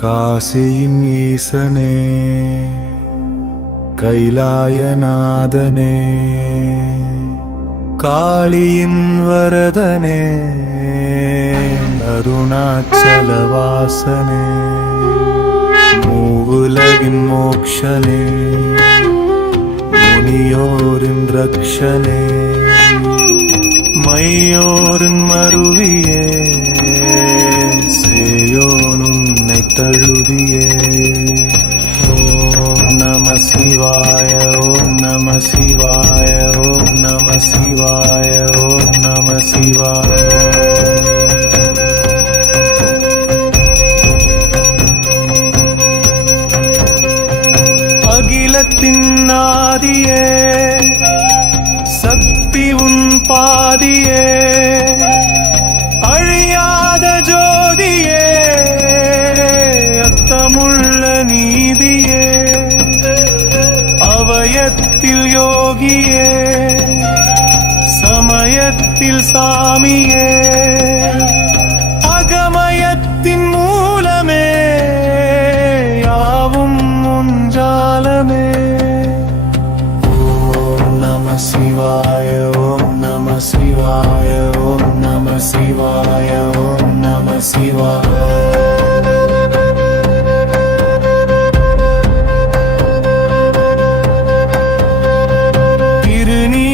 காசியின் ஈசனே கைலாயநாதனே காளியின் வரதனே அருணாச்சலவாசனே மூவுலகின் மோக்ஷனே முனியோரின் ரக்ஷனே மையோரின் மருவியே சேயோன் உன்னை தழுவியே ஓம் நம சிவாய ஓம் நம சிவாய ஓம் நம சிவாய ஓம் நம சிவாய அகிலத்தின் ஆதியே சக்தி உன் பாதியே அழியாத ஜோதியே அத்தமுள்ள நீதியே அவயத்தில் யோகியே சமயத்தில் சாமியே அகமயத்தின் மூலமே யாவும் முஞ்சாலமே ஓம் நம சிவாய ஓம் நம சிவாய ஓம் நம சிவாய ஓம் நம சிவாய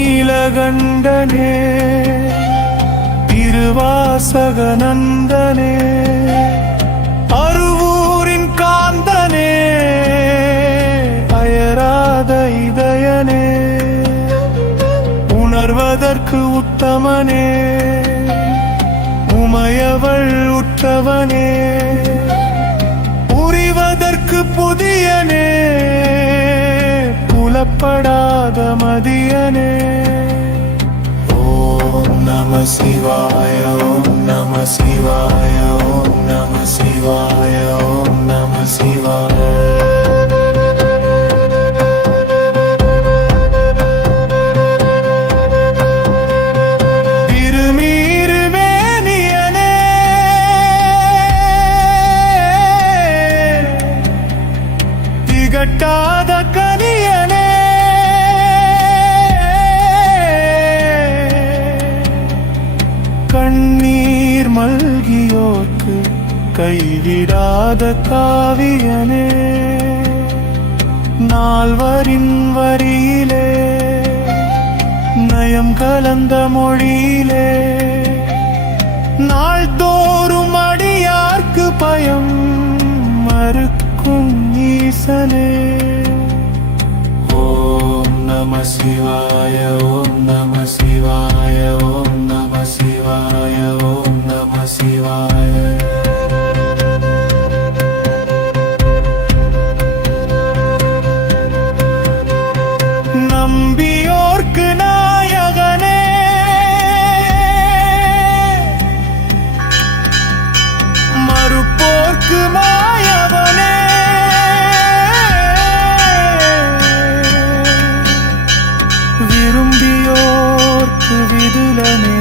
திருநீலகண்டனே திருவாசகநந்தனே அருவூரின் காந்தனே அயராத இதயனே உணர்வதற்கு உத்தமனே உமையவள் உற்றவனே புரிவதற்கு புதியனே புலப்படாத மதியனே ஓம் நம சிவாய ஓம் நம சிவாய ஓம் நம சிவாய ஓம் நம சிவாய திகட்டாத கனியனே கண்ணீர் மல்கியோர்க்கு கைவிடாத காவியனே நால்வரின் வரியிலே நயம் கலந்த மொழியிலே நாள்தோறும் அடியார்க்கு பயம் மறுக்கும் ஈசனே ஓம் நம சிவாய ஓம் நம சிவாய ஓம் நம சிவாய ஓம் நம சிவாய நம்பியோர்க்கு நாயகனே மறுப்போர்க்கு மாயவனே விரும்பியோர்க்கு விதுலனே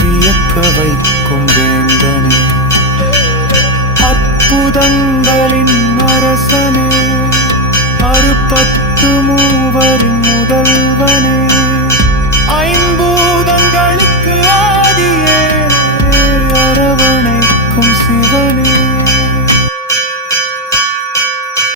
வியக்க வைக்கும் வேந்தனே அற்புதங்களின் அரசனே அறுபத்து மூவரின் முதல்வனே ஐம்பூதங்களுக்கு